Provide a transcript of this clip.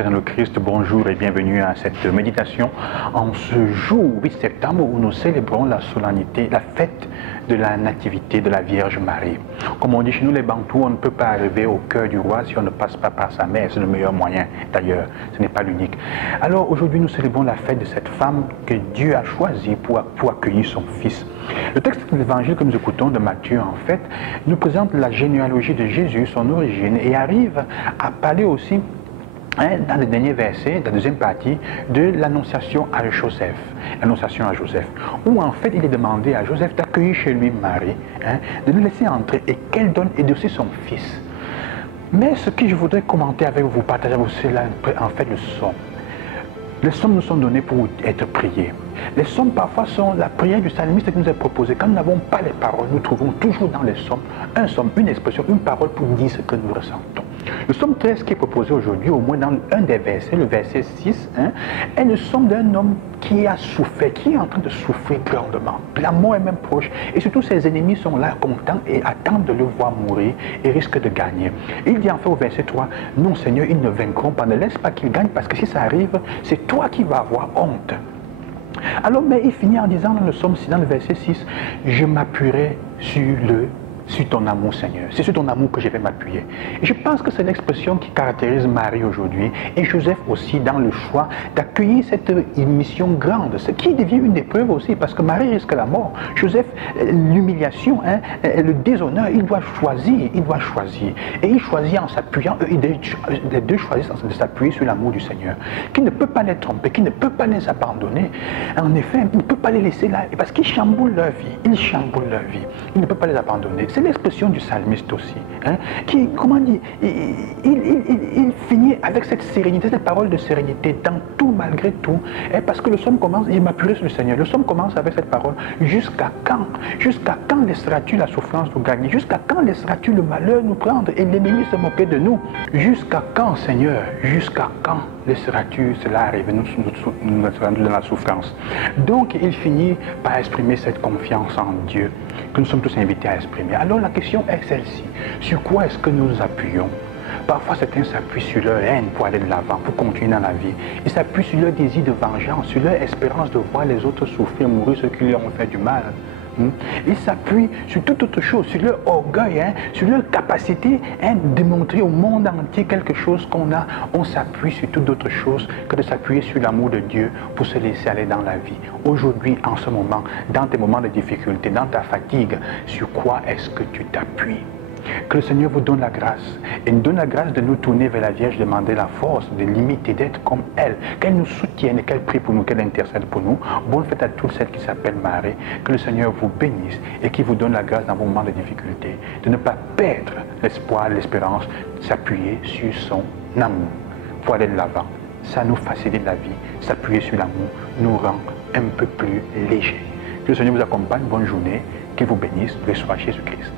frères dans le Christ, bonjour et bienvenue à cette méditation en ce jour 8 septembre où nous célébrons la solennité, la fête de la nativité de la Vierge Marie. Comme on dit chez nous les Bantous, on ne peut pas arriver au cœur du roi si on ne passe pas par sa mère. C'est le meilleur moyen d'ailleurs, ce n'est pas l'unique. Alors aujourd'hui nous célébrons la fête de cette femme que Dieu a choisie pour accueillir son fils. Le texte de l'évangile que nous écoutons de Matthieu en fait nous présente la généalogie de Jésus, son origine, et arrive à parler aussi dans le dernier verset, dans la deuxième partie, de l'annonciation à Joseph. L'annonciation à Joseph, où en fait il est demandé à Joseph d'accueillir chez lui Marie, de le laisser entrer et qu'elle donne et aussi son fils. Mais ce que je voudrais commenter avec vous, partager avec vous, c'est en fait le psaume. Les psaumes nous sont donnés pour être priés. Les psaumes parfois sont la prière du psalmiste qui nous est proposée. Quand nous n'avons pas les paroles, nous trouvons toujours dans les psaumes un psaume, une expression, une parole pour dire ce que nous ressentons. Le psaume 13 qui est proposé aujourd'hui, au moins dans un des versets, le verset 6, est le psaume d'un homme qui a souffert, qui est en train de souffrir grandement. La mort est même proche. Et surtout ses ennemis sont là contents et attendent de le voir mourir et risquent de gagner. Il dit en fait au verset 3, non Seigneur, ils ne vaincront pas, ne laisse pas qu'ils gagnent parce que si ça arrive, c'est toi qui vas avoir honte. Alors, mais il finit en disant dans le psaume 6, dans le verset 6, je m'appuierai sur ton amour, Seigneur. C'est sur ton amour que je vais m'appuyer. Et je pense que c'est l'expression qui caractérise Marie aujourd'hui et Joseph aussi dans le choix d'accueillir cette mission grande, ce qui devient une épreuve aussi parce que Marie risque la mort. Joseph, l'humiliation, le déshonneur, il doit choisir, Et il choisit en s'appuyant, les deux choisissent de s'appuyer sur l'amour du Seigneur, qui ne peut pas les tromper, qui ne peut pas les abandonner. En effet, il ne peut pas les laisser là parce qu'il chamboule leur vie. Il ne peut pas les abandonner. C'est l'expression du psalmiste aussi, qui, comment dire, il finit avec cette sérénité, cette parole de sérénité dans tout, malgré tout, parce que le psaume commence, il m'appuie sur le Seigneur, le psaume commence avec cette parole, jusqu'à quand laisseras-tu la souffrance nous gagner, jusqu'à quand laisseras-tu le malheur nous prendre et l'ennemi se moquer de nous, jusqu'à quand Seigneur, jusqu'à quand laisseras-tu cela arriver, nous dans la souffrance. Donc il finit par exprimer cette confiance en Dieu que nous sommes tous invités à exprimer. Alors la question est celle-ci, sur quoi est-ce que nous nous appuyons? Parfois certains s'appuient sur leur haine pour aller de l'avant, pour continuer dans la vie. Ils s'appuient sur leur désir de vengeance, sur leur espérance de voir les autres souffrir, mourir, ceux qui leur ont fait du mal. Ils s'appuient sur toute autre chose, sur leur orgueil, sur leur capacité de montrer au monde entier quelque chose qu'on a. On s'appuie sur toute autre chose que de s'appuyer sur l'amour de Dieu pour se laisser aller dans la vie. Aujourd'hui, en ce moment, dans tes moments de difficulté, dans ta fatigue, sur quoi est-ce que tu t'appuies? Que le Seigneur vous donne la grâce et nous donne la grâce de nous tourner vers la Vierge, demander la force de l'imiter, d'être comme elle, qu'elle nous soutienne et qu'elle prie pour nous, qu'elle intercède pour nous. Bonne fête à toutes celles qui s'appellent Marie, que le Seigneur vous bénisse et qu'il vous donne la grâce dans vos moments de difficulté, de ne pas perdre l'espoir, l'espérance, de s'appuyer sur son amour pour aller de l'avant. Ça nous facilite la vie, s'appuyer sur l'amour nous rend un peu plus légers. Que le Seigneur vous accompagne, bonne journée, qu'il vous bénisse, que sois Jésus-Christ.